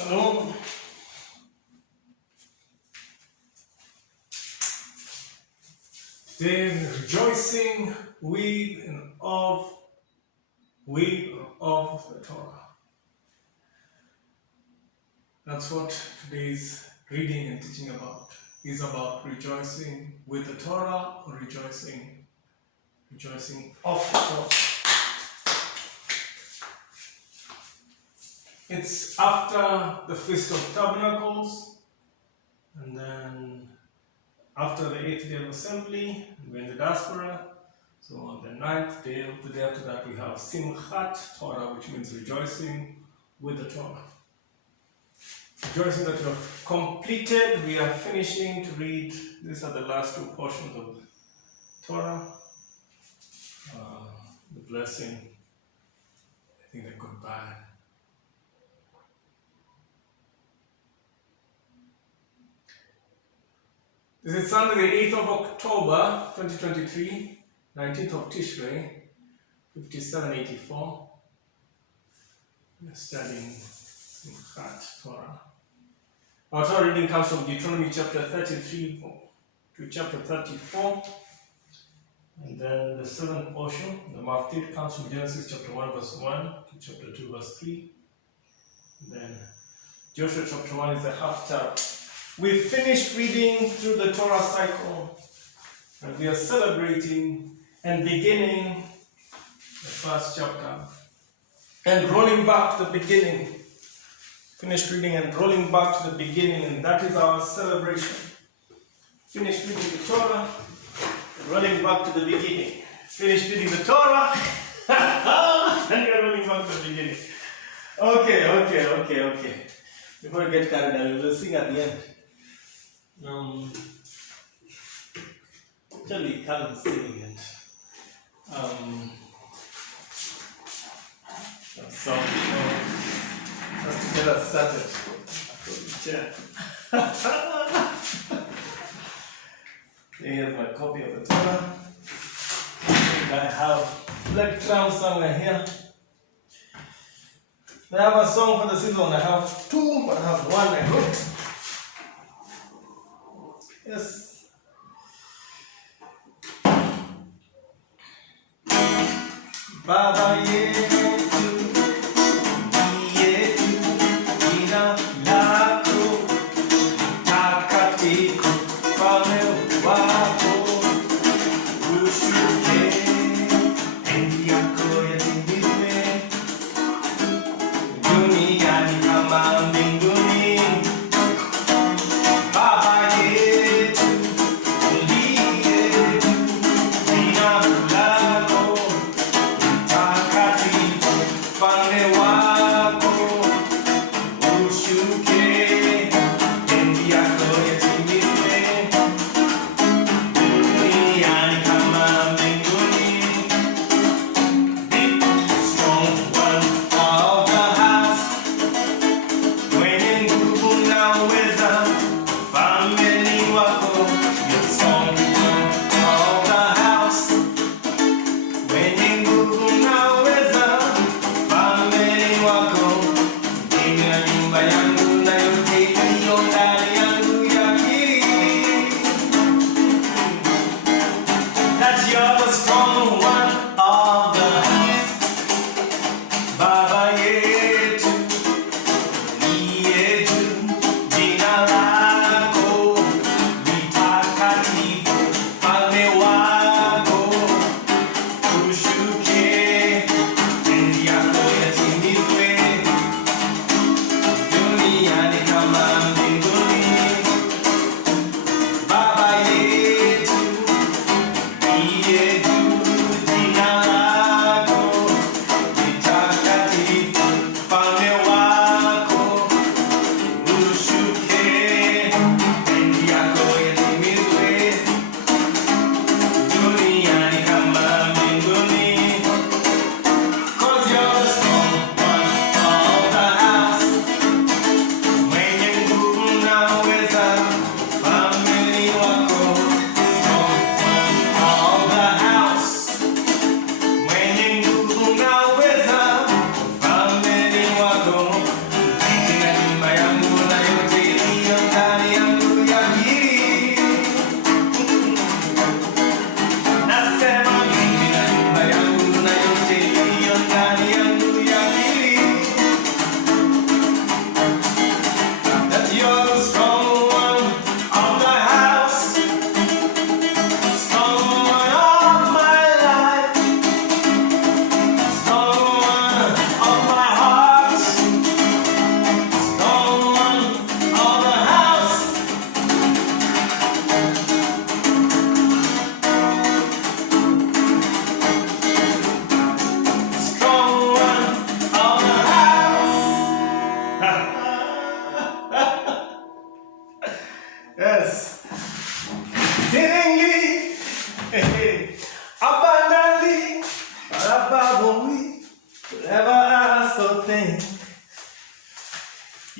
Shalom. Then rejoicing with and of the Torah. That's what today's reading and teaching is about rejoicing with the Torah or rejoicing of the Torah. It's after the Feast of Tabernacles, and then after the 8th day of assembly, we're in the diaspora. So on the 9th day, the day after that, we have Simchat Torah, which means rejoicing with the Torah. Rejoicing that we have completed, we are finishing to read. These are the last two portions of Torah. The blessing, I think the goodbye. This is Sunday, the 8th of October, 2023, 19th of Tishrei, 5784. We're studying Simchat Torah. Our Torah reading comes from Deuteronomy chapter 33 to chapter 34. And then the seventh portion, the Maftir, comes from Genesis chapter 1 verse 1 to chapter 2 verse 3. And then Joshua chapter 1 is the half chapter. We finished reading through the Torah cycle, and we are celebrating and beginning the first chapter and rolling back to the beginning. Finished reading and rolling back to the beginning, and that is our celebration. Finished reading the Torah, rolling back to the beginning. Finished reading the Torah, and you're rolling back to the beginning. Okay. Before we get carried away, we'll sing at the end. Actually, can't sing it. So, let's get us started. Here's my copy of the Torah. I have black crowns somewhere here. I have a song for the season. I have two, but I have one I wrote. Yes. Baba yetu, yetu, jina lako takatifu, ufalme wako ushuke, enzi yako yatimizwe duniani kama mbinguni.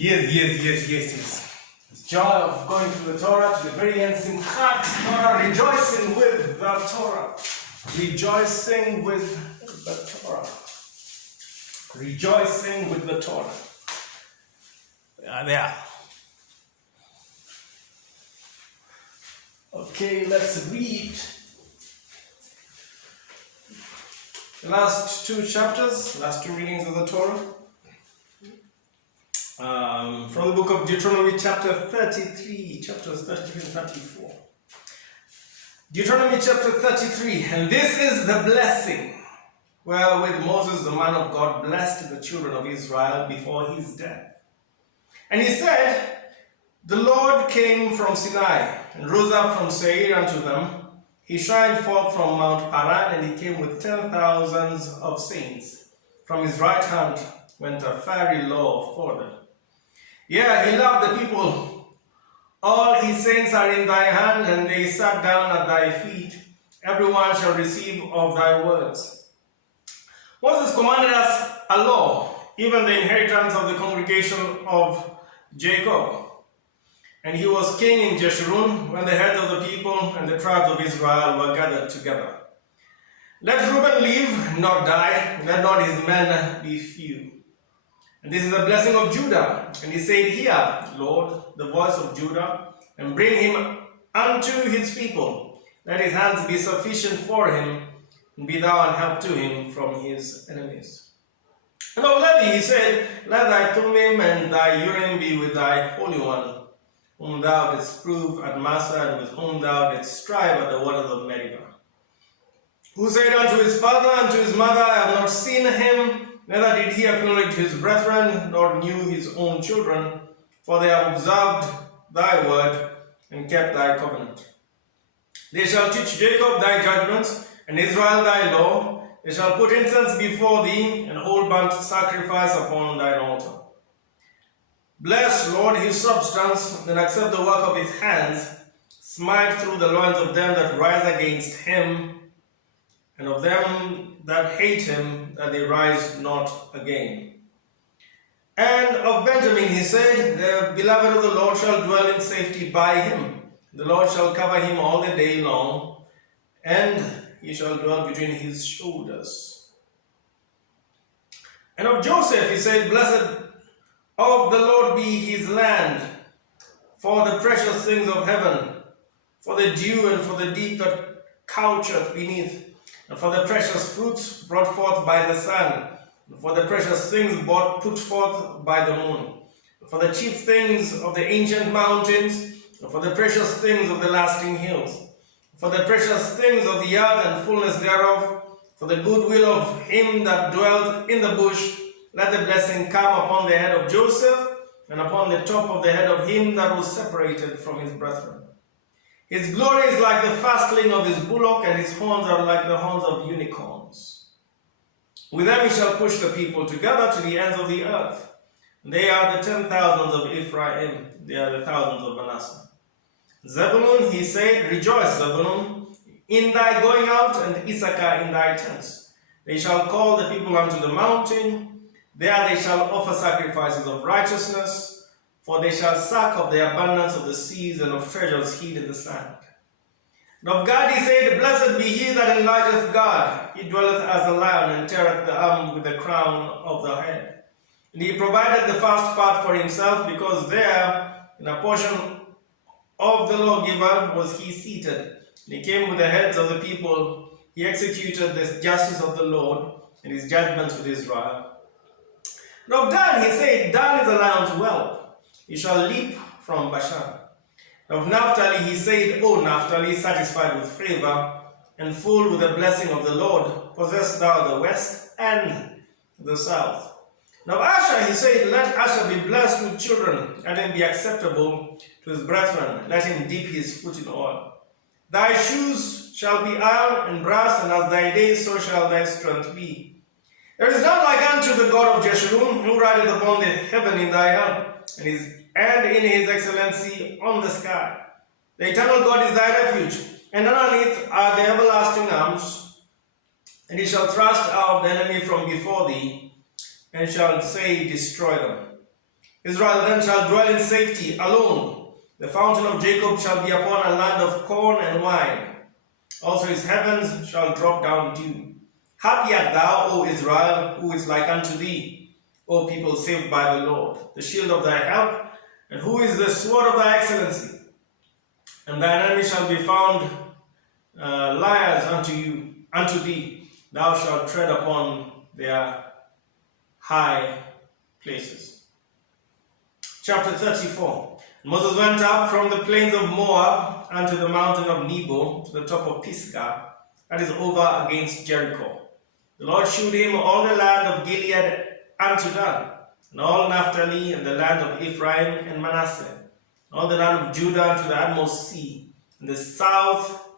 Yes. The joy of going to the Torah to the very end. Simchat Torah, rejoicing with the Torah. Rejoicing with the Torah. Rejoicing with the Torah. There. Okay, let's read the last two chapters, last two readings of the Torah. From the book of Deuteronomy, chapter 33, chapters 33 and 34. Deuteronomy chapter 33, and this is the blessing wherewith Moses, the man of God, blessed the children of Israel before his death. And he said, the Lord came from Sinai and rose up from Seir unto them. He shined forth from Mount Paran, and he came with 10,000s of saints. From his right hand went a fiery law for them. Yeah, he loved the people. All his saints are in thy hand, and they sat down at thy feet. Everyone shall receive of thy words. Moses commanded us a law, even the inheritance of the congregation of Jacob. And he was king in Jeshurun when the heads of the people and the tribes of Israel were gathered together. Let Reuben live, not die. Let not his men be few. And this is the blessing of Judah. And he said, hear, Lord, the voice of Judah, and bring him unto his people. Let his hands be sufficient for him, and be thou an help to him from his enemies. And of Levi he said, let thy Thummim and thy Urim be with thy Holy One, whom thou didst prove at Massa, and with whom thou didst strive at the waters of Meribah. Who said unto his father and to his mother, I have not seen him, neither did he acknowledge his brethren, nor knew his own children, for they have observed thy word, and kept thy covenant. They shall teach Jacob thy judgments, and Israel thy law. They shall put incense before thee, and hold burnt sacrifice upon thine altar. Bless, Lord, his substance, and accept the work of his hands. Smite through the loins of them that rise against him, and of them that hate him, that they rise not again. And of Benjamin he said, the beloved of the Lord shall dwell in safety by him. The Lord shall cover him all the day long, and he shall dwell between his shoulders. And of Joseph he said, blessed of the Lord be his land, for the precious things of heaven, for the dew and for the deep that coucheth beneath, and for the precious fruits brought forth by the sun, and for the precious things put forth by the moon, and for the chief things of the ancient mountains, and for the precious things of the lasting hills, for the precious things of the earth and fullness thereof, for the goodwill of him that dwelt in the bush. Let the blessing come upon the head of Joseph, and upon the top of the head of him that was separated from his brethren. His glory is like the firstling of his bullock, and his horns are like the horns of unicorns. With them he shall push the people together to the ends of the earth. They are the 10,000s of Ephraim, they are the thousands of Manasseh. Zebulun, he said, rejoice, Zebulun, in thy going out, and Issachar in thy tents. They shall call the people unto the mountain. There they shall offer sacrifices of righteousness, for they shall suck of the abundance of the seas and of treasures hid in the sand. And of God he said, blessed be he that enlargeth God. He dwelleth as a lion, and teareth the arm with the crown of the head. And he provided the first part for himself, because there, in a portion of the lawgiver, was he seated. And he came with the heads of the people. He executed the justice of the Lord, and his judgments with Israel. And of Dan he said, Dan is a lion's whelp. He shall leap from Bashan. And of Naphtali he said, O Naphtali, satisfied with favor, and full with the blessing of the Lord, possess thou the west and the south. And of Asher he said, let Asher be blessed with children, let him be acceptable to his brethren, let him dip his foot in oil. Thy shoes shall be iron and brass, and as thy days so shall thy strength be. There is none like unto the God of Jeshurun, who rideth upon the heaven in thy help, and in his excellency on the sky. The eternal God is thy refuge, and underneath are the everlasting arms. And he shall thrust out the enemy from before thee, and shall say, destroy them. Israel then shall dwell in safety alone. The fountain of Jacob shall be upon a land of corn and wine. Also his heavens shall drop down dew. Happy art thou, O Israel, who is like unto thee, O people saved by the Lord, the shield of thy help, and who is the sword of thy excellency. And thine enemy shall be found liars unto thee. Thou shalt tread upon their high places. Chapter 34. Moses went up from the plains of Moab unto the mountain of Nebo, to the top of Pisgah, that is over against Jericho. The Lord shewed him all the land of Gilead unto Dan, and all Naphtali, and the land of Ephraim and Manasseh, and all the land of Judah unto the utmost sea, and the south,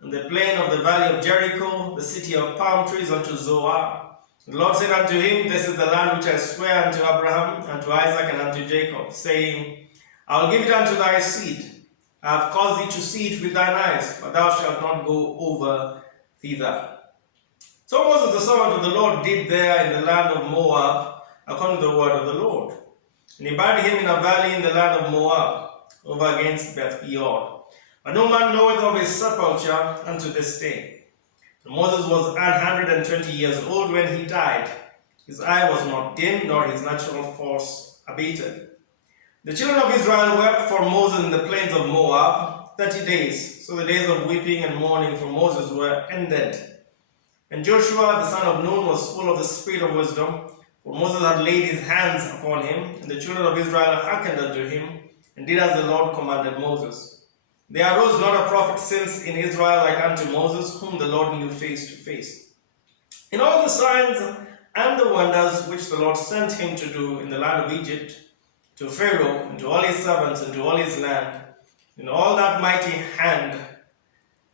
and the plain of the valley of Jericho, the city of palm trees unto Zoar. The Lord said unto him, This is the land which I swear unto Abraham, unto Isaac, and unto Jacob, saying, I will give it unto thy seed. I have caused thee to see it with thine eyes, but thou shalt not go over thither. So Moses the servant of the Lord did there in the land of Moab, according to the word of the Lord. And he buried him in a valley in the land of Moab, over against Beth Peor. But no man knoweth of his sepulchre unto this day. And Moses was 120 years old when he died. His eye was not dim, nor his natural force abated. The children of Israel wept for Moses in the plains of Moab 30 days. So the days of weeping and mourning for Moses were ended. And Joshua the son of Nun was full of the spirit of wisdom, for Moses had laid his hands upon him, and the children of Israel hearkened unto him, and did as the Lord commanded Moses. There arose not a prophet since in Israel like unto Moses, whom the Lord knew face to face. In all the signs and the wonders which the Lord sent him to do in the land of Egypt, to Pharaoh, and to all his servants, and to all his land, in all that mighty hand,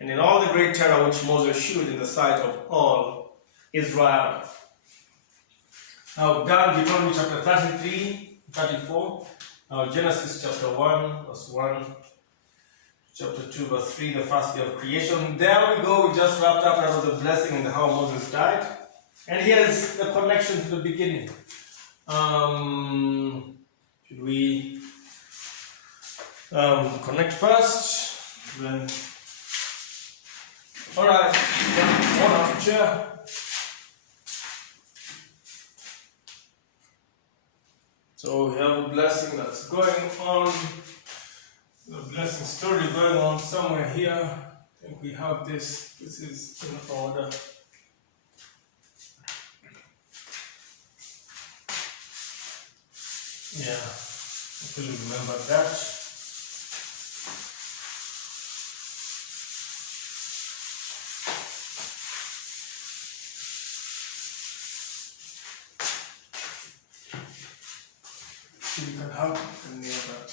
and in all the great terror which Moses shewed in the sight of all Israel. Now down Deuteronomy chapter 33, 34. Now Genesis chapter 1, verse 1. Chapter 2, verse 3, the first day of creation. There we go, we just wrapped up. That was a blessing in how Moses died. And here's the connection to the beginning. Should we connect first? Then, alright, one up chair. So we have a blessing that's going on. The blessing story going on somewhere here. I think we have this. This is in order. Yeah, hopefully remember that. You can help near that.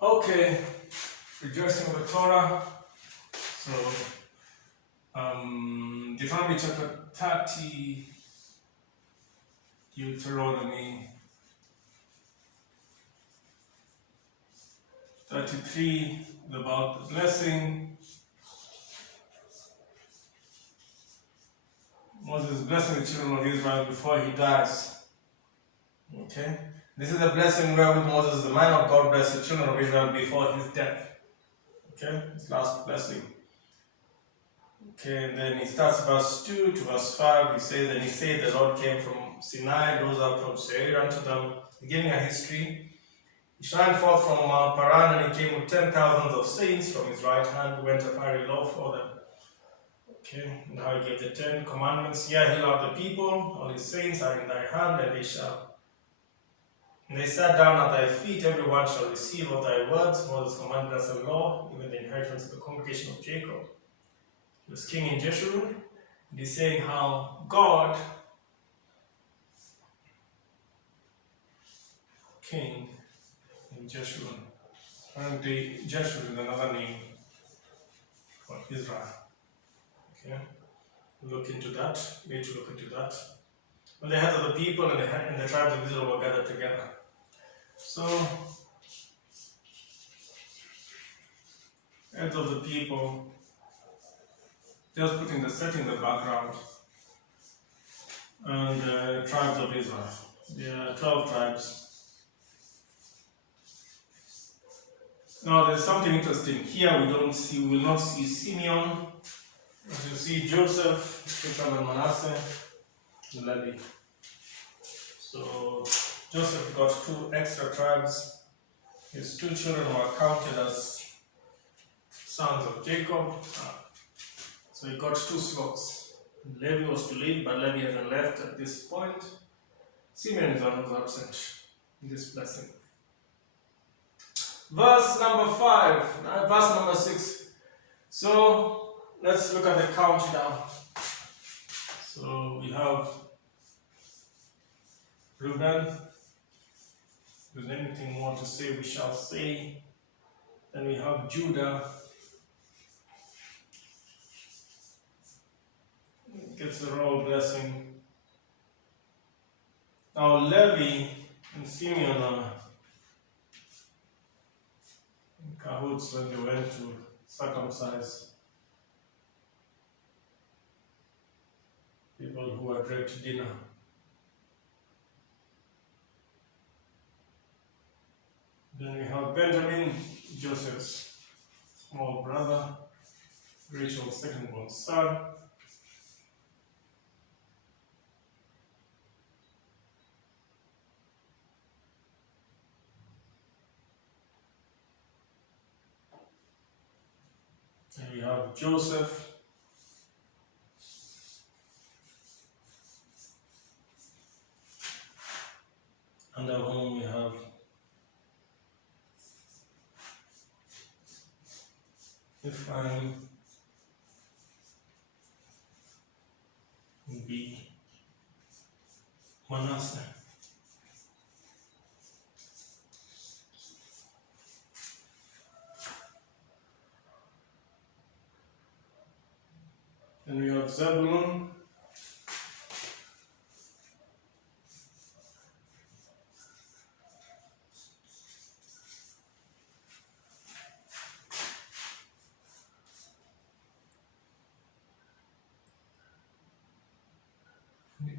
Okay, rejoicing of the Torah. So, Deuteronomy chapter 30, Deuteronomy 33 is about the blessing. Moses is blessing the children of Israel before he dies. Okay? This is a blessing wherewith Moses, the man of God, blessed the children of Israel before his death. Okay? His last blessing. Okay, and then he starts verse 2 to verse 5. He says, And he said, The Lord came from Sinai, rose up from Seir unto them, giving a history. He shined forth from Mount Paran, and he came with 10,000 of saints from his right hand, who went a fiery law for them. Okay, and how he gave the 10 commandments. Hear, he loved the people, all his saints are in thy hand, and they shall. And they sat down at thy feet, every one shall receive of thy words. Moses commanded us a law, even the inheritance of the congregation of Jacob. He was king in Jeshurun, and he's saying how God, king in Jeshurun. Apparently, Jeshurun is another name for Israel. Okay, look into that. We need to look into that. When the heads of the people and the tribes of Israel were gathered together. So, heads of the people, just putting the setting in the background, and tribes of Israel. There are 12 tribes. Now there's something interesting. Here we will not see Simeon. As you see Joseph, Ephraim and Manasseh, and Levi. So Joseph got 2 extra tribes. His 2 children were counted as sons of Jacob. So he got 2 slots. Levi was to leave, but Levi hasn't left at this point. Simeon is one who's absent in this blessing. Verse number 6. So let's look at the countdown. So we have Reuben. If there's anything more to say, we shall say. Then we have Judah. Gets the royal blessing. Now Levi and Simeon are in cahoots when they went to circumcise people who were dragged to dinner. Then we have Benjamin, Joseph's small brother, Rachel's second-born son. And we have Joseph, under whom we have Ephraim, B, Manasseh. And we have Zebulun,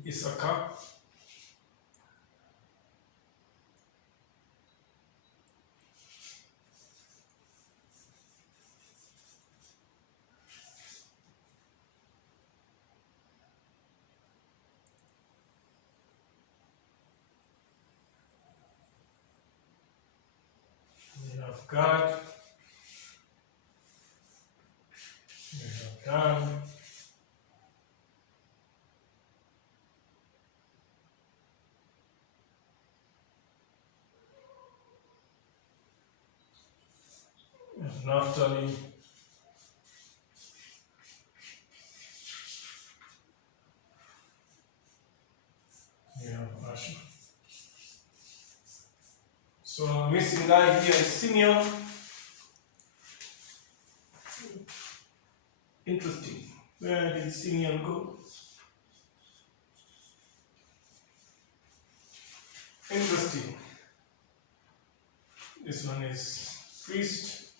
Issachar, we have Gad, we have Dan, we have Naphtali, we have Asher. So missing guy here is Simeon. Interesting. Where did Simeon go? Interesting. This one is priest,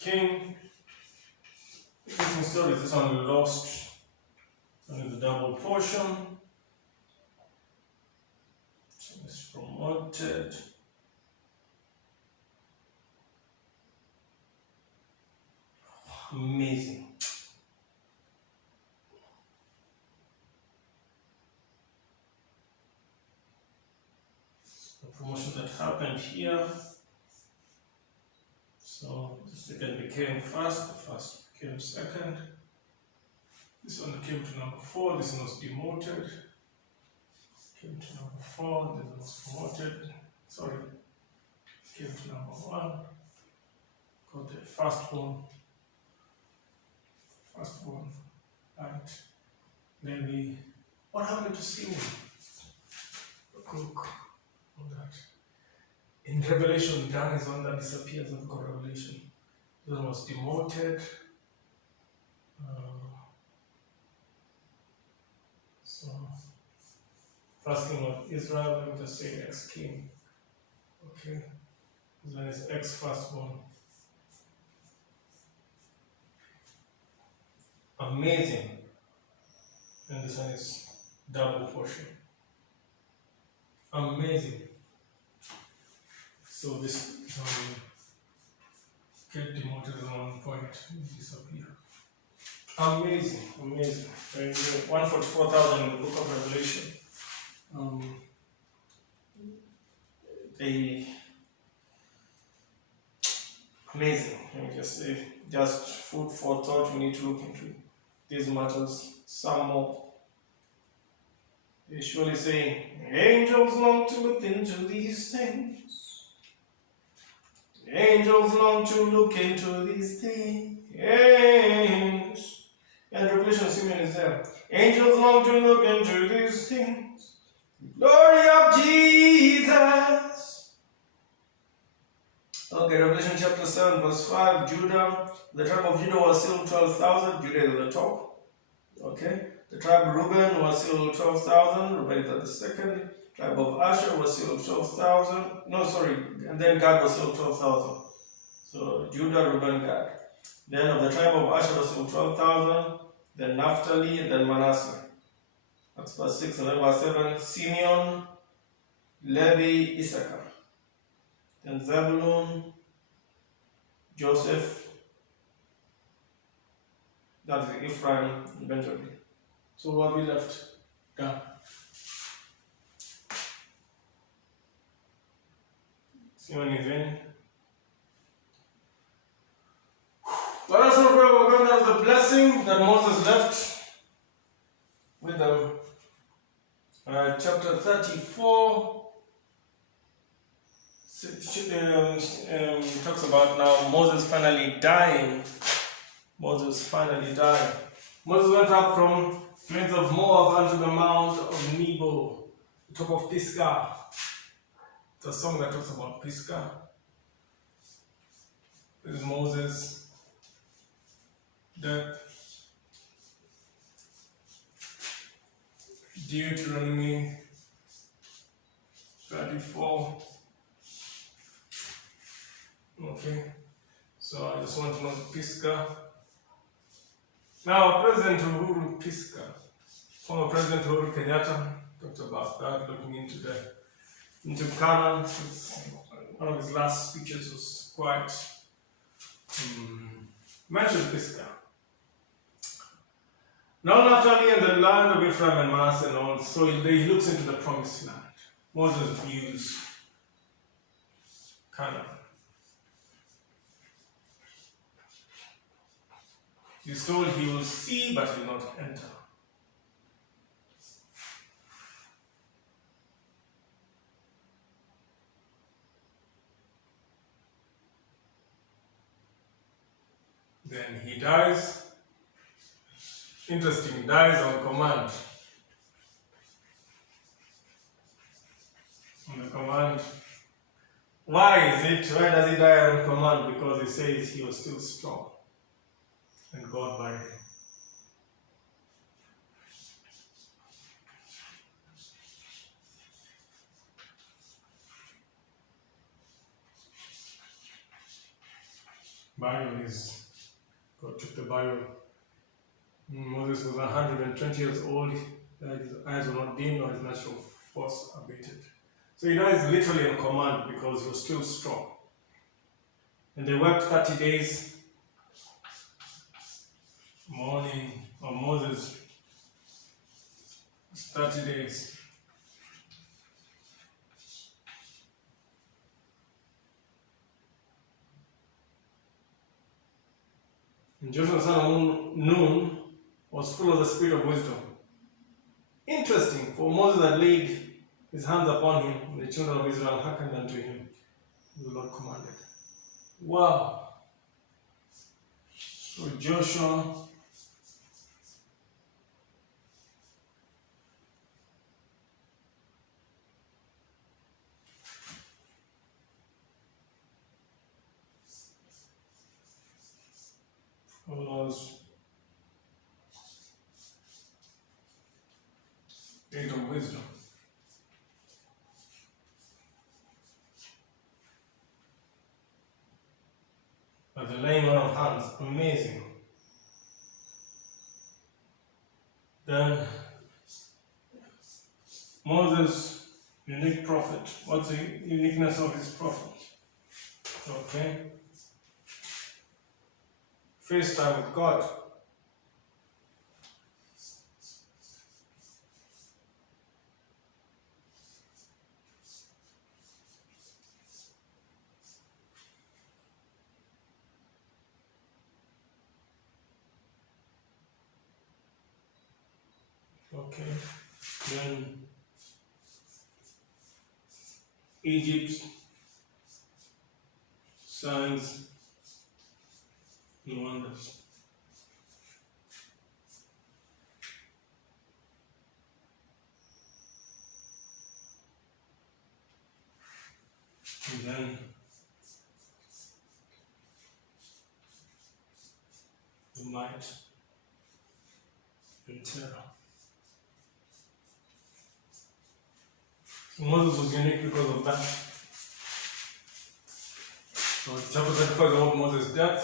king. Interesting story. This one lost. This one is a double portion. This one is promoted. Amazing. The promotion that happened here. So the second became first, the first became second. This one came to number 4, this one was demoted. Came to number 4, this one was promoted. Sorry, came to number 1. Got the firstborn. Right? Maybe what happened to Simeon? The cook, all that. In Revelation, Dan is one that disappears in the book of Revelation. This one was demoted. So, first king of Israel, let me just say ex-king. Okay. This one is X firstborn. Amazing. And this one is double portion. Amazing. So this one get demoted at one point and disappear. Amazing, amazing. Very good. 144,000 in the book of Revelation. Amazing. Let me just say, just food for thought. We need to look into these matters some more. They're surely saying, angels long to look into these things. Angels long to look into these things. And Revelation Simeon is there. Angels long to look into these things. Glory of Jesus. Okay, Revelation chapter 7, verse 5. Judah, the tribe of Judah was still 12,000. Judah is at the top. Okay. The tribe of Reuben was still 12,000. Reuben is at the second. Tribe of Asher was still 12,000. No, sorry. And then Gad was still 12,000. So Judah, Reuben, Gad. Then of the tribe of Asher was still 12,000. Then Naphtali, and then Manasseh. That's verse 6. And then verse 7. Simeon, Levi, Issachar. Then Zebulun, Joseph. That is Ephraim and Benjamin. So what we left? Yeah. Simeon is in. Let us not pray we're going to have the blessing that Moses left with them. Chapter 34 talks about now Moses finally dying. Moses finally died. Moses went up from plains of Moab unto the mount of Nebo, the top of Pisgah. It's a song that talks about Pisgah. This is Moses' death. Deuteronomy 34. Okay, so I just want to know Pisgah. Now, President Uhuru Pisgah, former President Uhuru Kenyatta, talked about that, looking into Canaan. One of his last speeches was quite mentioned Pisgah. Now Naphtali and the land of Ephraim and Manasseh and all, so he looks into the promised land. Moses views Canaan. He's told he will see, but he will not enter. Then he dies. Interesting, dies on command. On the command. Why is it? Why does he die on command? Because he says he was still strong. And God buried him. Burial is, God took the burial. Moses was 120 years old. His eyes were not dim, nor his natural force abated. So he dies literally on command because he was still strong. And they wept 30 days. Morning of Moses, 30 days. And Joshua son of Nun was full of the spirit of wisdom. Interesting, for Moses had laid his hands upon him, and the children of Israel hearkened unto him, as the Lord commanded. Wow. So Joshua was spirit of wisdom. the laying on of hands. Amazing. Then Moses, unique prophet. What's the uniqueness of his prophet? Okay. Face time with God. Okay. Then Egypt, signs and wonders. And then the might and terror. Moses was unique because of that. So chapter 35 is about Moses' death.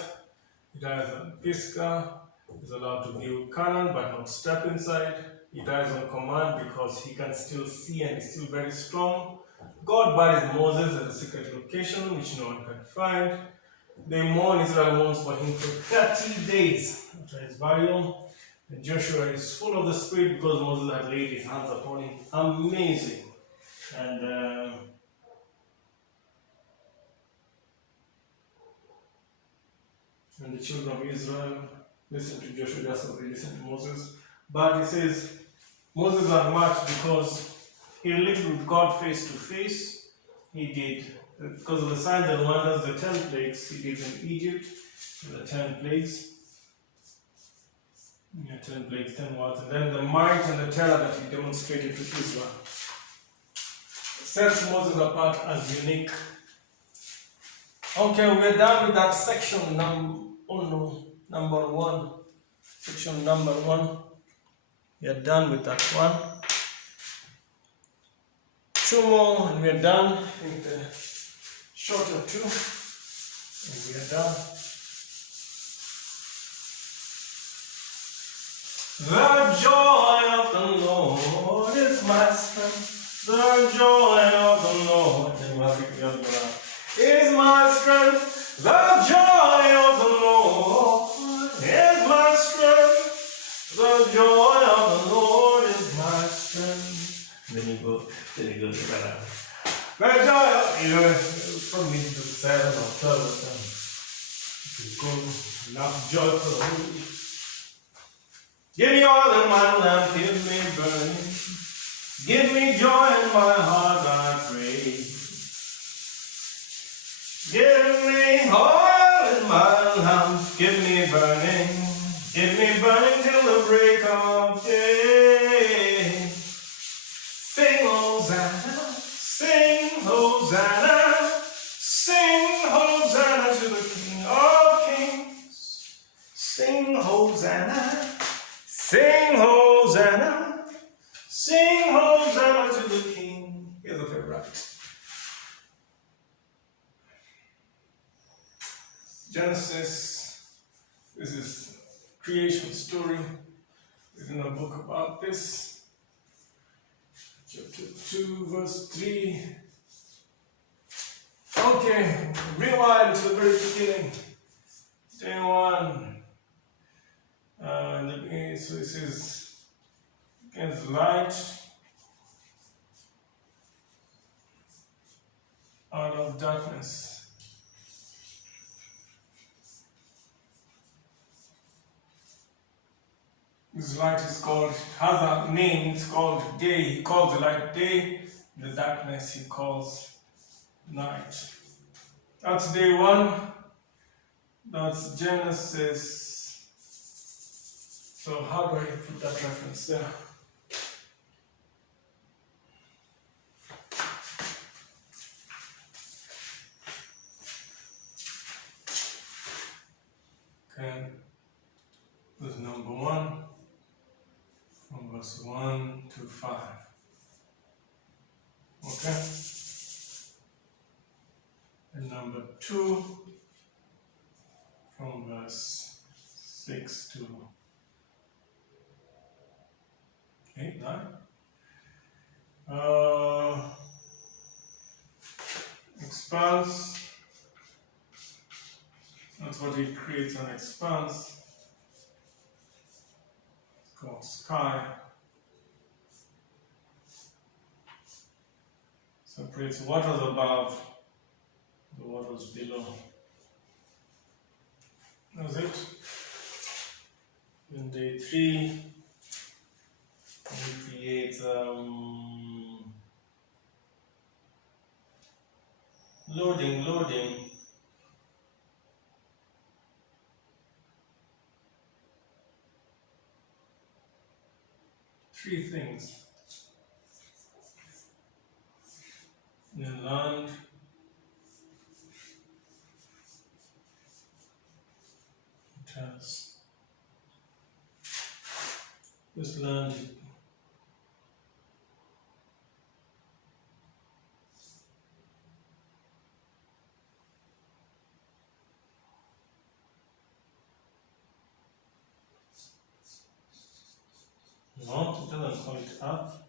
He dies on Pisgah. He's allowed to view Canaan but not step inside. He dies on command because he can still see and is still very strong. God buries Moses at a secret location which no one can find. They mourn, Israel mourns for him for 30 days after his burial. And Joshua is full of the Spirit because Moses had laid his hands upon him. Amazing. And the children of Israel listen to Joshua just as they listen to Moses. But it says Moses was marked because he lived with God face to face. He did, because of the signs and wonders, the 10 plagues he did in Egypt, the 10 plagues. 10 plagues, 10 words, and then the might and the terror that he demonstrated to Israel sets Moses apart as unique. Okay, we're done with that section number 1. Section number 1. We are done with that one. 2 more and we are done. I think the shorter 2 and we are done. The joy of the Lord is my strength. The joy of the Lord is my strength. The joy of the Lord is my strength. The joy of the Lord is my strength. Then you go right now. The joy, for me to 7 or 12 of them. It's good, enough joy for the whole week. Give me oil in my lamp, give me burning. Give me joy in my heart, I pray. Give me oil in my lamp, give me burning till the break of day. Sing Hosanna, sing Hosanna, sing Hosanna to the King of Kings. Sing Hosanna, sing Hosanna, sing Hosanna to the King. Here's a favorite. Genesis, this is creation story. There's in a book about this. Chapter 2, verse 3. Okay, rewind to the very beginning. Day 1. So this is against light out of darkness. This light is called, has a name, it's called day. He calls the light day, the darkness he calls night. That's day 1. That's Genesis. So how do I put that reference there? Okay, this is number 1, from verse 1 to 5. Okay, and number 2, from verse 6 to 8, 9. Expanse. That's what it creates, an expanse. It's called sky. Separates waters above, the waters below. That's it. In day 3, we create loading. 3 things. In land, it has this land. No, it doesn't call it up.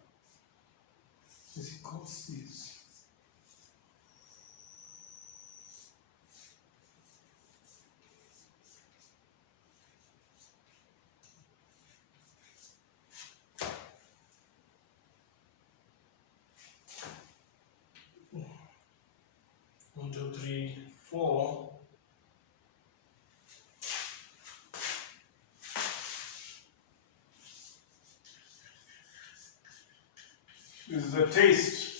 It calls these. One, two, three, 4. This is a taste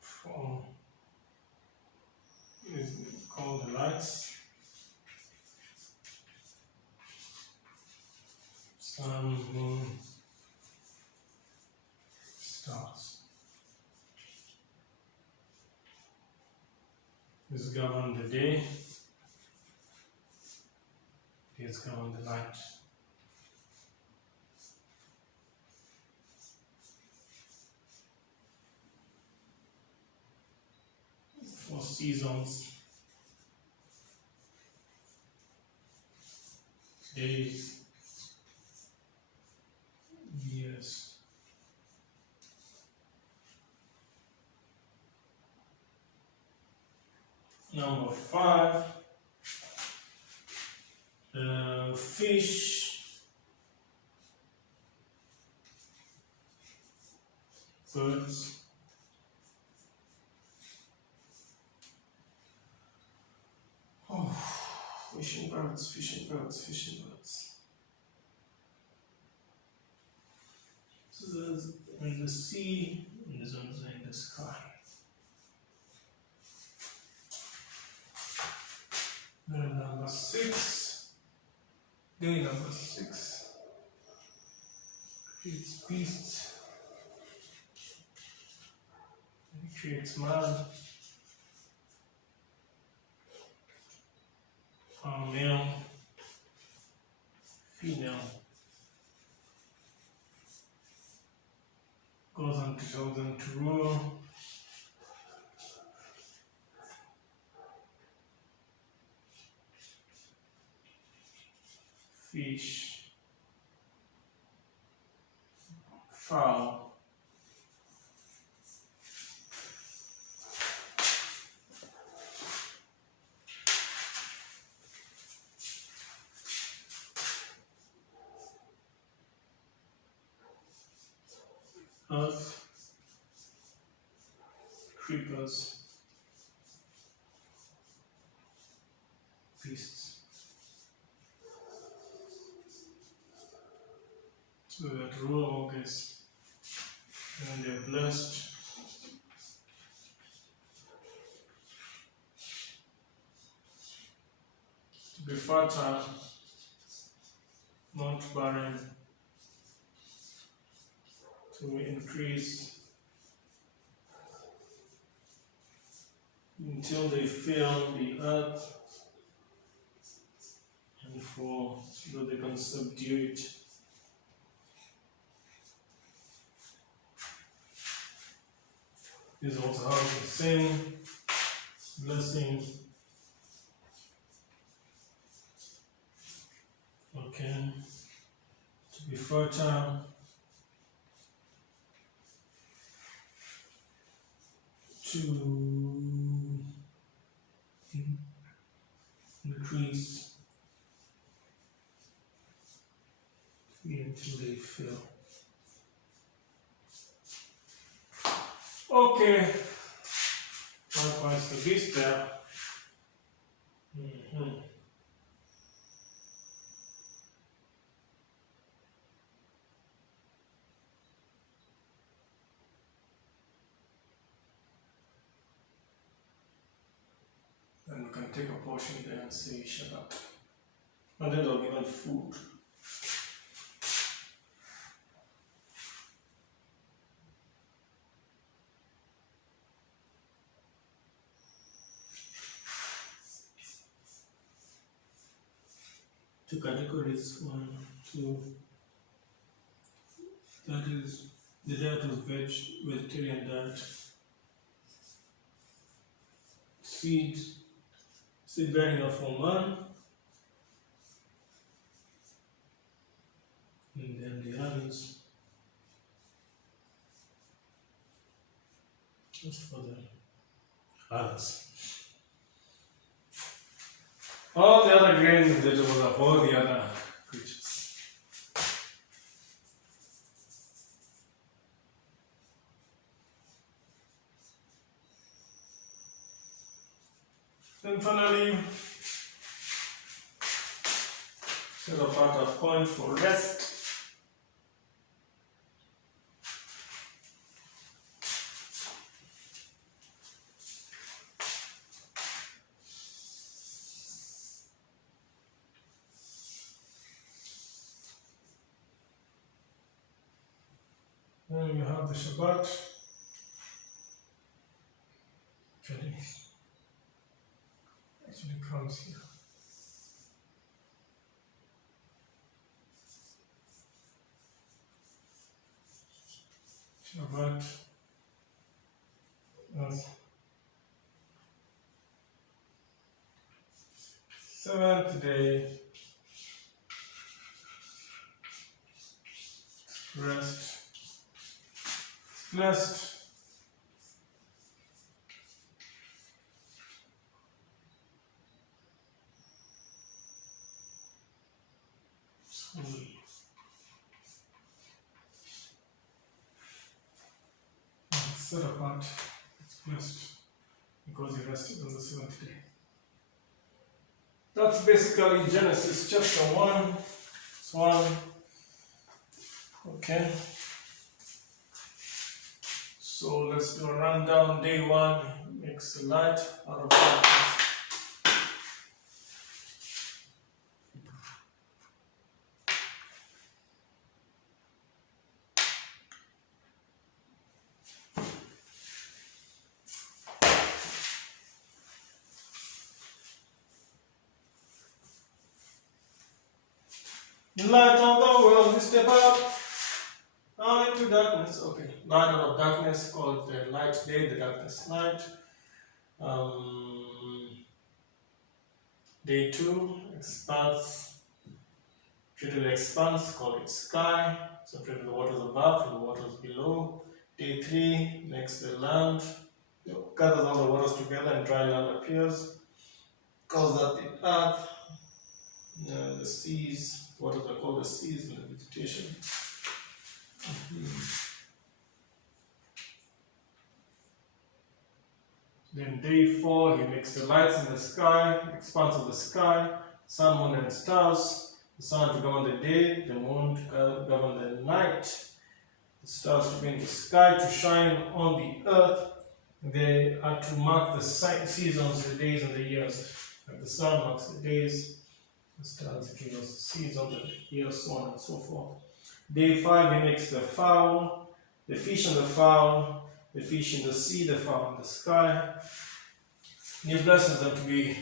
from, is called the lights. Sun, moon, stars. This governs the day. These govern the night. For seasons, days, years. Number 5, fish, birds, fishing birds. So there's in the sea, and there's also in the sky. Then number 6, day number 6, creates beasts, it creates man, male, female, goes on to tell them to rule. Fish, fowl, earth, creepers, beasts. So that rule all this, and they're blessed. To be fertile, not barren, to increase until they fill the earth, and so that they can subdue it. This also has the same blessing Okay. To be fertile. To increase until they fill. Okay. Likewise the beast there. Then we can take a portion there and say Shabbat. And then they'll given food. Two categories, 1, 2. That is the diet of vegetarian diet. Seed bearing of for man. And then the others. Just for the others. All the other grains and vegetables are for the other creatures. Then finally, set apart a point for rest. Then you have the Shabbat. Actually comes here. Shabbat. Seventh day. Rest. Blessed. Holy. Set apart. It's blessed because he rested on the seventh day. That's basically Genesis chapter 1. It's 1. Okay. So let's do a rundown. Day 1 makes the light out of darkness. Light of the world, we step out into darkness. Okay, light out of darkness called the light day, the darkness night. Day 2, expanse, treated the expanse, called it sky, separated the waters above from the waters below. Day 3 makes the land, gathers all the waters together and dry land appears, calls that the earth, the seas. What are called the seas in the vegetation. Then day 4, he makes the lights in the sky, expanse of the sky, sun, moon, and stars. The sun to govern the day, the moon to govern the night, the stars to be in the sky to shine on the earth. They are to mark the seasons, the days, and the years. Like the sun marks the days. The stars give us the seasons, the years, so on and so forth. Day 5, he makes the fowl, the fish and the fowl, the fish in the sea, the fowl in the sky. He blesses them to be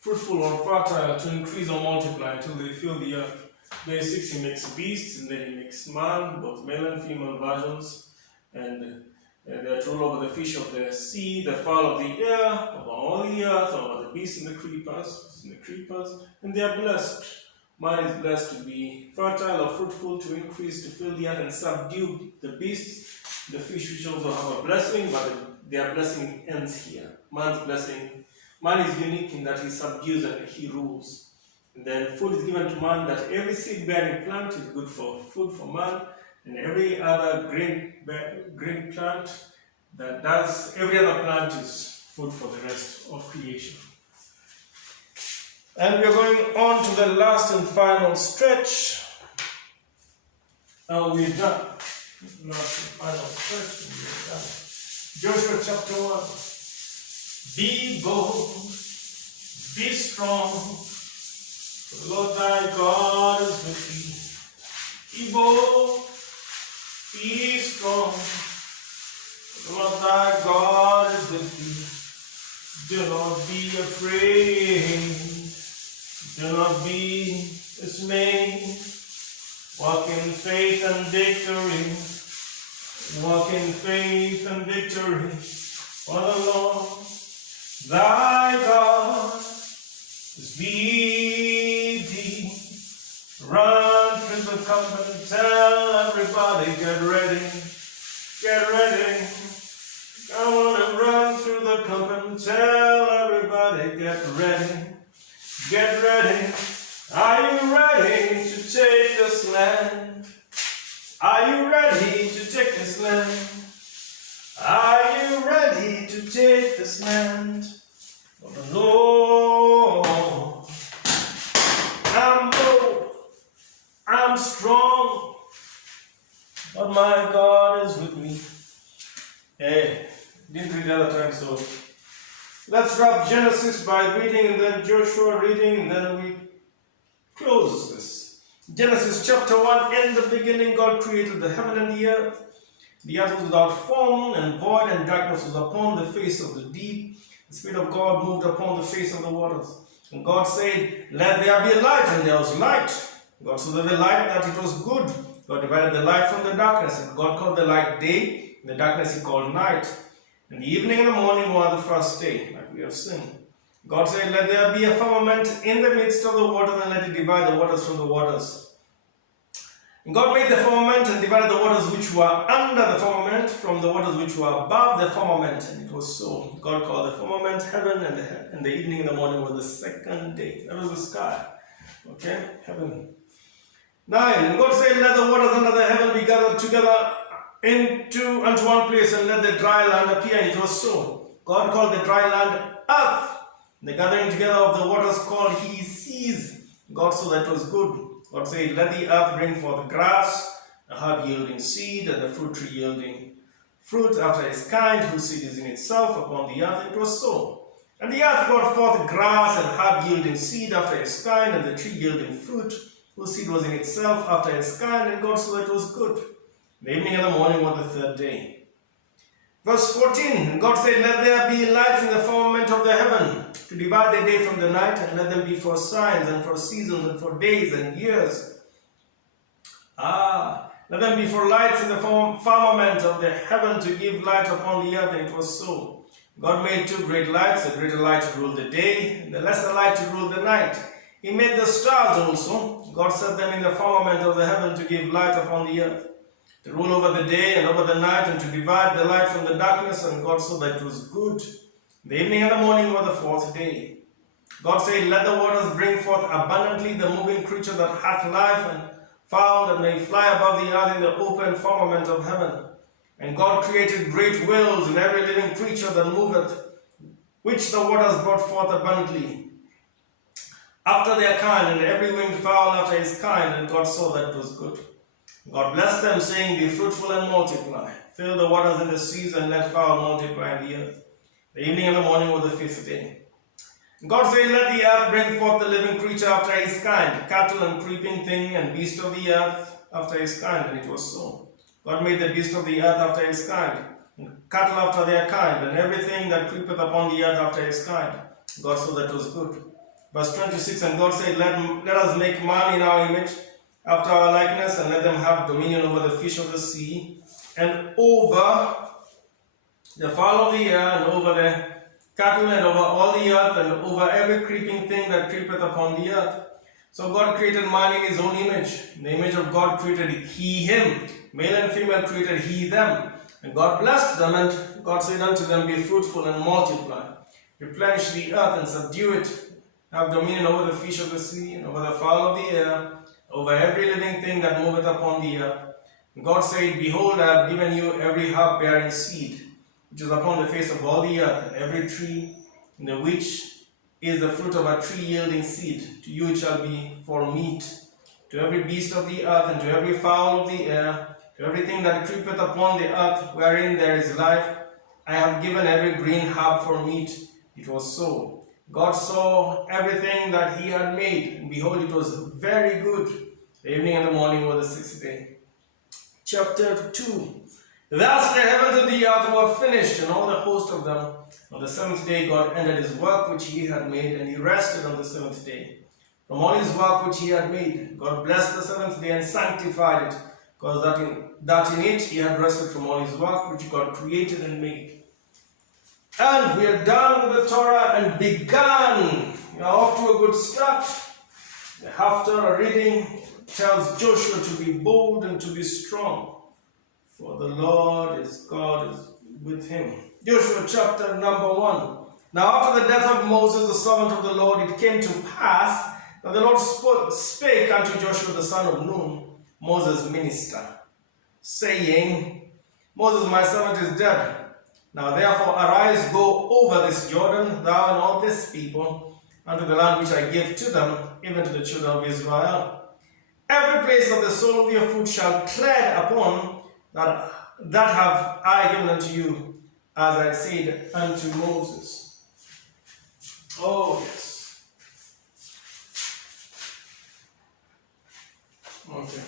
fruitful or fertile, to increase or multiply until they fill the earth. Day 6, he makes beasts, and then he makes man, both male and female versions, and they are to rule over the fish of the sea, the fowl of the air, over all the earth, over the beasts and the creepers, and they are blessed Man is blessed to be fertile or fruitful, to increase, to fill the earth and subdue the beasts, the fish, which also have a blessing, but their blessing ends here. Man's blessing, man is unique in that he subdues and he rules. And then food is given to man, that every seed-bearing plant is good for food for man, and every other green plant that does, every other plant is food for the rest of creation. And we are going on to the last and final stretch. Now we're done. Last and final stretch, and we're done. Joshua chapter 1. Be bold, be strong, for the Lord thy God is with thee. Be bold, be strong, for the Lord thy God is with thee. Do not be afraid. Do not be dismayed. Walk in faith and victory. Walk in faith and victory. For the Lord thy God is with thee. Run through the camp and tell everybody, get ready. Get ready. Come on and run through the camp and tell everybody, get ready. Get ready. Are you ready to take this land? Are you ready to take this land? Are you ready to take this land? For the Lord, I'm bold, I'm strong, but my God is with me. Hey, didn't read the other time, so let's wrap Genesis by reading and then Joshua reading, and then we close this. Genesis chapter 1, in the beginning God created the heaven and the earth. The earth was without form and void, and darkness was upon the face of the deep. The Spirit of God moved upon the face of the waters. And God said, let there be light, and there was light. God saw the light that it was good. God divided the light from the darkness, and God called the light day, and the darkness he called night. And the evening and the morning were the first day, like we have seen. God said, let there be a firmament in the midst of the waters, and let it divide the waters from the waters. And God made the firmament and divided the waters which were under the firmament from the waters which were above the firmament. And it was so. God called the firmament heaven, and the evening and the morning were the second day. That was the sky. Okay? Heaven. 9. And God said, let the waters under the heaven be gathered together unto one place, and let the dry land appear. And it was so. God called the dry land earth. The gathering together of the waters called he seas. God saw that it was good. God said, let the earth bring forth grass, a herb yielding seed, and the fruit tree yielding fruit after its kind, whose seed is in itself upon the earth. It was so. And the earth brought forth grass and herb yielding seed after its kind, and the tree yielding fruit, whose seed was in itself after its kind, and God saw that it was good. The evening and the morning were the third day. Verse 14, and God said, let there be lights in the firmament of the heaven, to divide the day from the night, and let them be for signs, and for seasons, and for days and years. Let them be for lights in the firmament of the heaven, to give light upon the earth. And it was so. God made two great lights, the greater light to rule the day, and the lesser light to rule the night. He made the stars also. God set them in the firmament of the heaven to give light upon the earth, to rule over the day and over the night, and to divide the light from the darkness. And God saw that it was good. The evening and the morning were the fourth day. God said, let the waters bring forth abundantly the moving creature that hath life, and fowl that may fly above the earth in the open firmament of heaven. And God created great whales and every living creature that moveth, which the waters brought forth abundantly after their kind, and every winged fowl after his kind. And God saw that it was good. God blessed them, saying, be fruitful and multiply. Fill the waters in the seas, and let fowl multiply in the earth. The evening and the morning were the fifth day. God said, let the earth bring forth the living creature after his kind, cattle and creeping thing, and beast of the earth after his kind. And it was so. God made the beast of the earth after his kind, and cattle after their kind, and everything that creepeth upon the earth after his kind. God saw that it was good. Verse 26, and God said, let us make man in our image, after our likeness, and let them have dominion over the fish of the sea, and over the fowl of the air, and over the cattle, and over all the earth, and over every creeping thing that creepeth upon the earth. So God created man in his own image. In the image of God created he him. Male and female created he them. And God blessed them, and God said unto them, Be fruitful and multiply. Replenish the earth and subdue it. Have dominion over the fish of the sea, and over the fowl of the air, over every living thing that moveth upon the earth. And God said, Behold, I have given you every herb bearing seed, which is upon the face of all the earth, and every tree in the which is the fruit of a tree yielding seed. To you it shall be for meat. To every beast of the earth, and to every fowl of the air, to everything that creepeth upon the earth, wherein there is life, I have given every green herb for meat. It was so. God saw everything that he had made, and behold, it was very good. The evening and the morning were the sixth day. Chapter 2. Thus the heavens and the earth were finished, and all the host of them. On the seventh day God ended his work which he had made, and he rested on the seventh day from all his work which he had made. God blessed the seventh day and sanctified it, because that in it he had rested from all his work which God created and made. And we are done with the Torah and begun. We are off to a good start. The Haftarah reading tells Joshua to be bold and to be strong, for the Lord is God is with him. Joshua chapter number 1. Now after the death of Moses, the servant of the Lord, it came to pass that the Lord spake unto Joshua the son of Nun, Moses' minister, saying, Moses my servant is dead. Now therefore arise, go over this Jordan, thou and all this people, unto the land which I give to them, even to the children of Israel. Every place that the sole of your foot shall tread upon, that have I given unto you, as I said unto Moses. Oh, yes. Okay.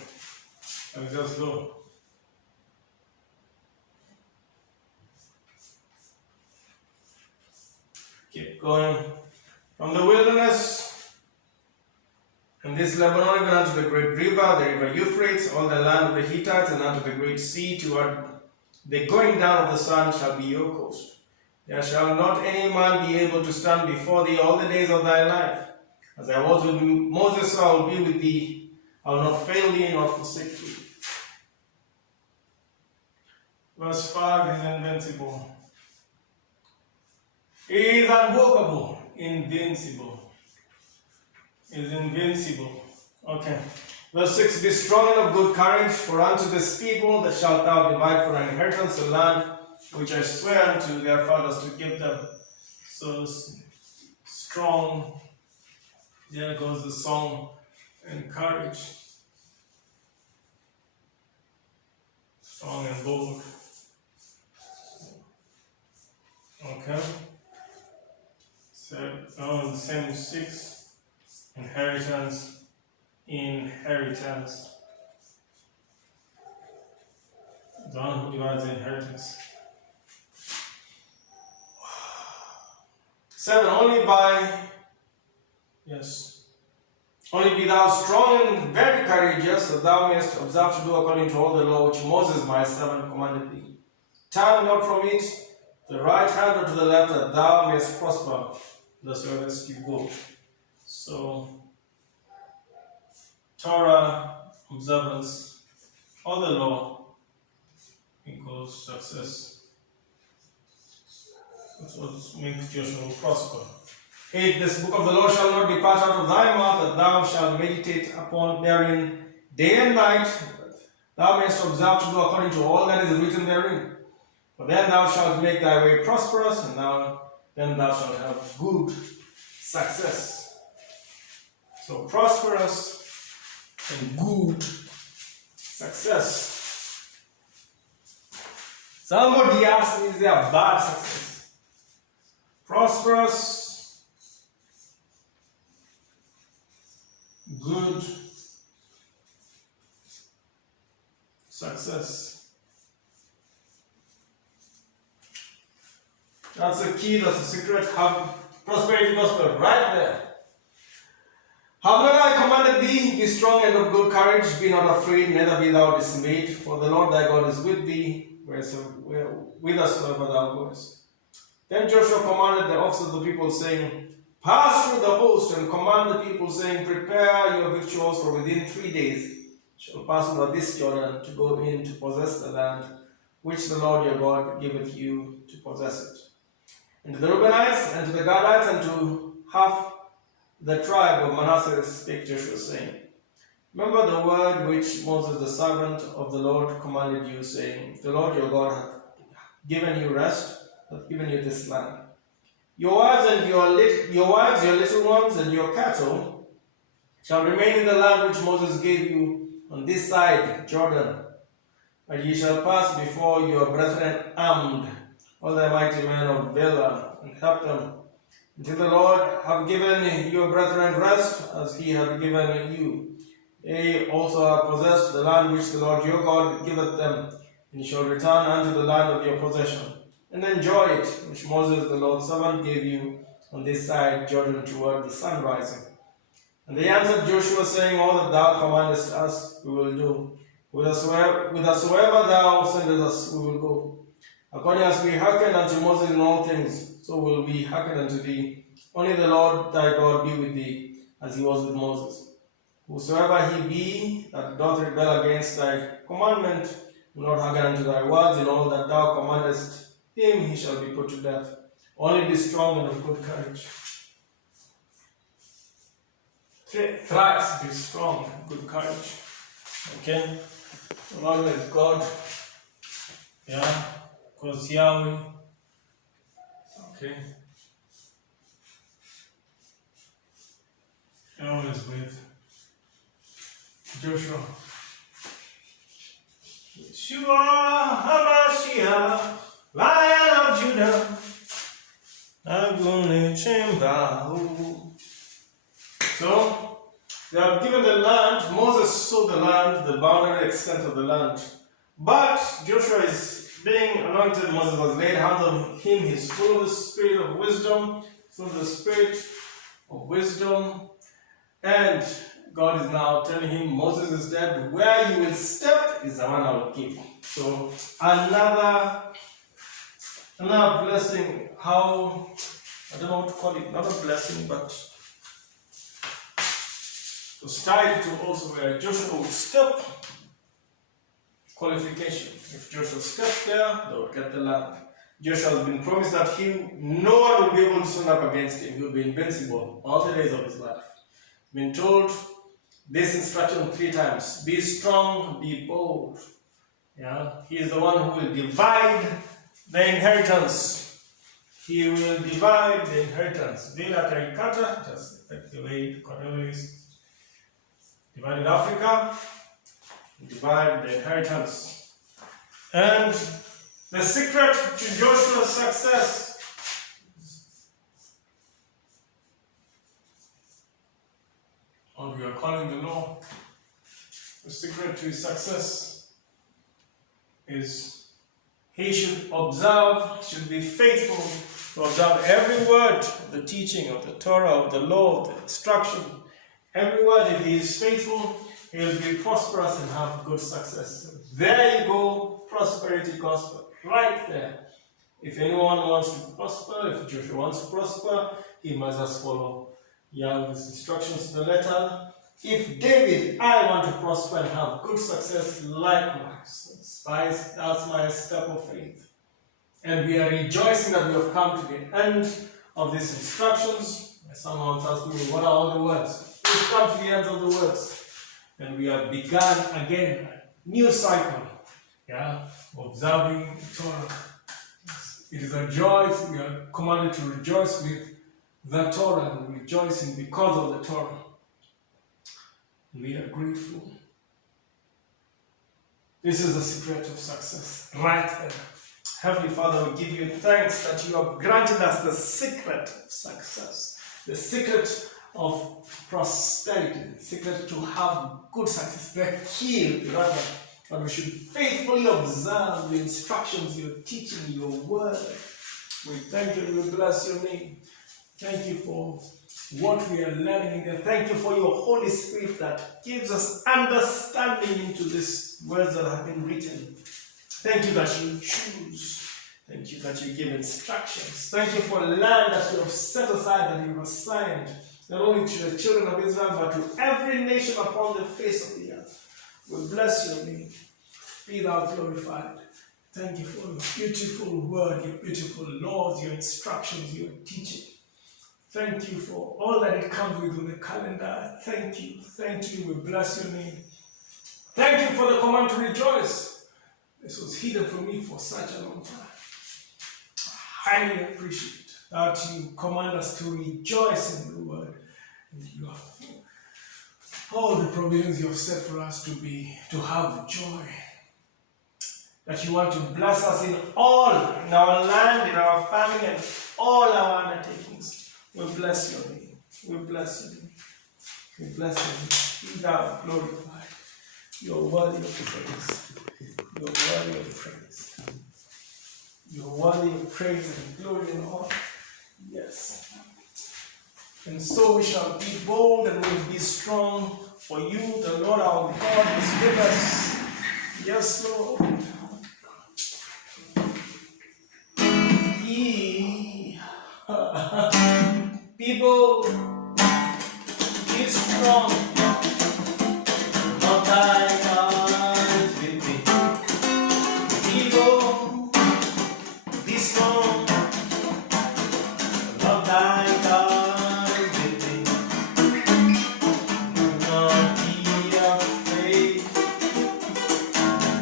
I'll just go. Keep going. From the wilderness, and this Lebanon, even unto the great river, the river Euphrates, all the land of the Hittites, and unto the great sea, toward the going down of the sun shall be your coast. There shall not any man be able to stand before thee all the days of thy life. As I was with Moses, so I will be with thee. I will not fail thee, nor forsake thee. Verse 5 is invincible. He is unbreakable, invincible. Is invincible. Okay. Verse 6, Be strong and of good courage, for unto this people that shalt thou divide for an inheritance the land which I swear unto their fathers to give them. So strong. There goes the song, and courage. Strong and bold. Okay. So on the same 6, inheritance. Inheritance. The one who divides the inheritance. 7. Only be thou strong and very courageous, that thou mayest observe to do according to all the law which Moses my servant commanded thee. Turn not from it to the right hand or to the left, that thou mayest prosper wheresoever you go. So, Torah observance, all the law equals success. That's what makes Joshua prosper. 8. This book of the law shall not depart out of thy mouth, that thou shalt meditate upon therein day and night, that thou mayest observe to do according to all that is written therein. For then thou shalt make thy way prosperous, and then thou shalt have good success. So prosperous and good success. Somebody asked me, is there a bad success? Prosperous, good success. That's the key, that's the secret. Have prosperity gospel right there. Have not I commanded thee, be strong and of good courage, be not afraid, neither be thou dismayed, for the Lord thy God is with thee, whithersoever thou goest. Then Joshua commanded the officers of the people, saying, Pass through the host and command the people, saying, Prepare your victuals, for within 3 days shall pass over this Jordan to go in to possess the land which the Lord your God giveth you to possess it. And to the Reubenites, and to the Gadites, and to half the tribe of Manasseh spake Joshua, saying, Remember the word which Moses the servant of the Lord commanded you, saying, The Lord your God hath given you rest, hath given you this land. Your wives, your little ones, and your cattle shall remain in the land which Moses gave you on this side Jordan. And ye shall pass before your brethren armed, all the mighty men of Bela, and help them, until the Lord have given your brethren rest, as he hath given you. They also have possessed the land which the Lord your God giveth them, and ye shall return unto the land of your possession, and enjoy it, which Moses the Lord's servant gave you on this side Jordan toward the sun rising. And they answered Joshua, saying, All that thou commandest us, we will do. Whithersoever thou sendest us, we will go. According as we hearken unto Moses in all things, so will we hearken unto thee. Only the Lord thy God be with thee, as he was with Moses. Whosoever he be that doth rebel against thy commandment, will not hearken unto thy words, in all that thou commandest him, he shall be put to death. Only be strong and of good courage. Thrice be strong and good courage. Okay? The Lord is God. Yeah? Because Yahweh. Okay? Yahweh is with Joshua. Yeshua HaMashiach, Lion of Judah, Agune Chembahu. So, they have given the land. Moses saw the land, the boundary extent of the land. But Joshua is being anointed. Moses has laid hands on him. He's full of the spirit of wisdom, full of the spirit of wisdom. And God is now telling him, Moses is dead. Where you will step is the one I will give. So, another blessing. How, I don't know what to call it, not a blessing, but it was tied to also where Joshua would step. Qualification. If Joshua stepped there, they would get the land. Joshua has been promised that no one will be able to stand up against him. He will be invincible all the days of his life. Been told this instruction 3 times. Be strong, be bold. Yeah? He is the one who will divide the inheritance. He will divide the inheritance. Vela Tarikata, just like the way Cornelius divided Africa, divide the inheritance. And the secret to Joshua's success what we are calling the law, the secret to his success is he should be faithful to observe every word of the teaching of the Torah, of the law, of the instruction. Every word, if he is faithful, he will be prosperous and have good success. There you go, prosperity gospel, right there. If anyone wants to prosper, if Joshua wants to prosper, he must just follow Yahweh's instructions to the letter. If David, I want to prosper and have good success, likewise. That's my step of faith. And we are rejoicing that we have come to the end of these instructions. Someone asked me, what are all the words? We've come to the end of the words. And we have begun again a new cycle. Yeah, observing Torah. It is a joy. We are commanded to rejoice with the Torah and rejoicing because of the Torah. We are grateful. This is the secret of success, right there. Heavenly Father, we give you thanks that you have granted us the secret of success, the secret of prosperity, the secret to have good success, the key, rather, that we should faithfully observe the instructions you're teaching, your word. We thank you and we bless your name. Thank you for what we are learning there. Thank you for your Holy Spirit that gives us understanding into these words that have been written. Thank you that you choose. Thank you that you give instructions. Thank you for land that you have set aside, that you have assigned, not only to the children of Israel, but to every nation upon the face of the earth. We bless your name. Be thou glorified. Thank you for your beautiful word, your beautiful laws, your instructions, your teaching. Thank you for all that it comes with the calendar. Thank you. Thank you. We bless your name. Thank you for the command to rejoice. This was hidden from me for such a long time. I highly appreciate that you command us to rejoice in the word. And you have all the provisions you have set for us to have joy. That you want to bless us in all, in our land, in our family, and all our undertakings. We bless your name. We bless your name. We bless your name. Be thou glorified. You're worthy of praise. You're worthy of praise. You're worthy of praise and glory and honor. Yes. And so we shall be bold and we will be strong, for you, the Lord our God, is with us. Yes, Lord. People, be strong. Not thy God with me. People, be strong. Not thy God with me. Do not be afraid.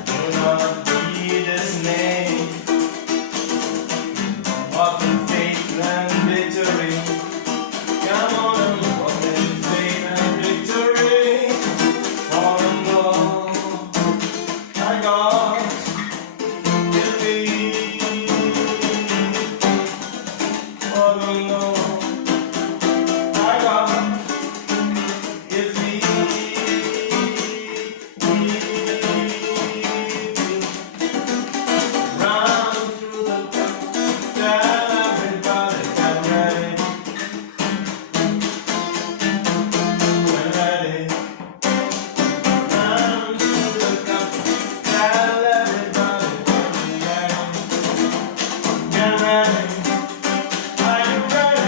Do not be dismayed. Walk in faith and victory. Come on and walk in faith and victory. For the Lord, my God, will be. For the Lord, my God, is me. Run through the camp, tell everybody get ready. Get ready. Run through the camp, tell everybody get ready. Get ready. Are you ready?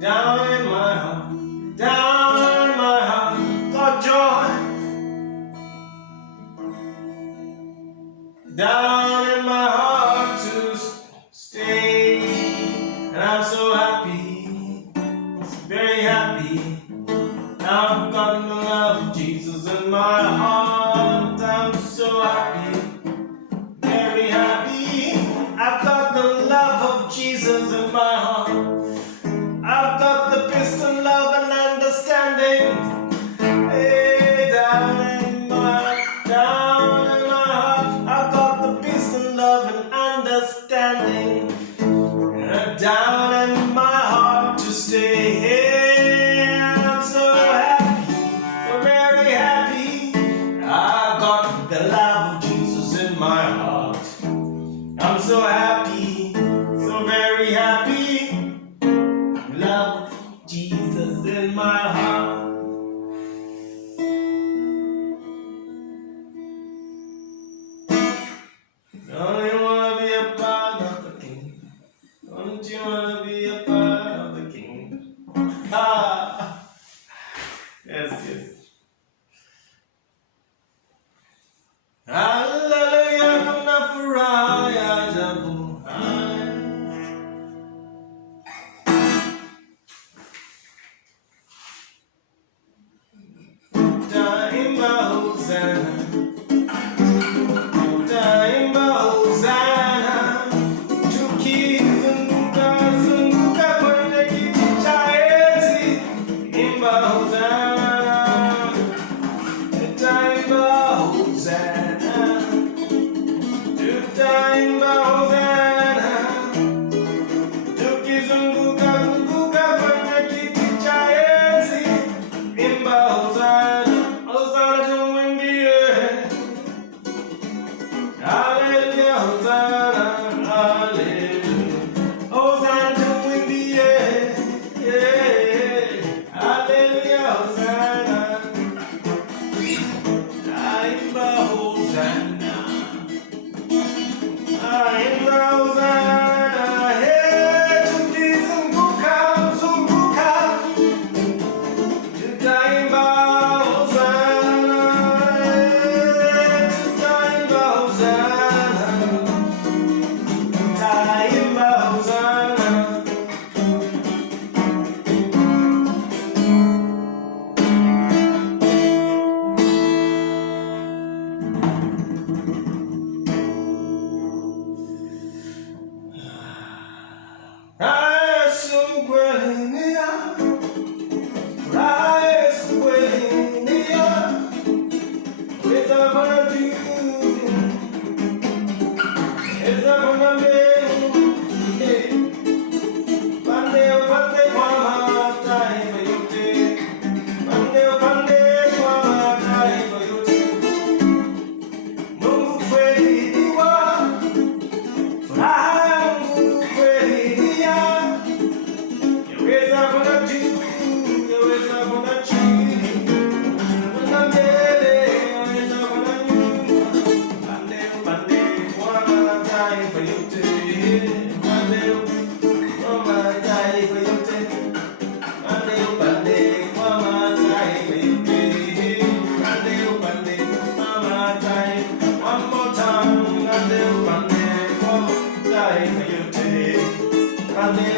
down in my heart, down in my heart, got joy. Down in my heart to stay, and I'm so happy, very happy. Now I've got the love of Jesus in my heart. I'm so happy, very happy. I've got the love of Jesus in my heart. I've got the peace and love and understanding. Hey, down in my heart, I've got the peace and love and understanding. Down in my heart to stay. Hey, I'm so happy, so very happy. I've got the love of Jesus in my heart. I'm so happy, so very happy. Love Jesus in my heart. Don't you wanna be a part of the King? Don't you wanna be a part of the King? Ah, yes, yes. Hallelujah, kuna furaha ya ajabu. Daima Hosanna, daima Hosanna, tukizunguka zunguka kwenye kiti cha enzi. Imba Hosanna, daima Hosanna, daima Hosanna, tukizunguka zunguka kwenye kiti cha enzi. Imba Hosanna, Hosanna tumwimbie. Hallelujah, Hosanna, hallelujah. Hosanna tumwimbie. Hallelujah, Hosanna. Imba Hosanna, imba Hosanna. Hey, tukizunguka zunguka, tutaimba Hosanna, tutaimba Hosanna, tutaimba Hosanna. Yesu kweli nia, Yesu kweli nia, weza kuna juu, weza kuna mbele, pande upande kwa mataifa yote, pande upande kwa mataifa yote. Mungu kweli ni wa, furaha yangu kweli ni ya. Yaweza kuna juu, yaweza kuna chini, kuna mbele, yaweza kuna nyuma, pande upande kwa mataifa yote, pande kwa mataifa yote, pande upande kwa mataifa yote, pande upande kwa mataifa. One more time, pande upande kwa mataifa yote, pande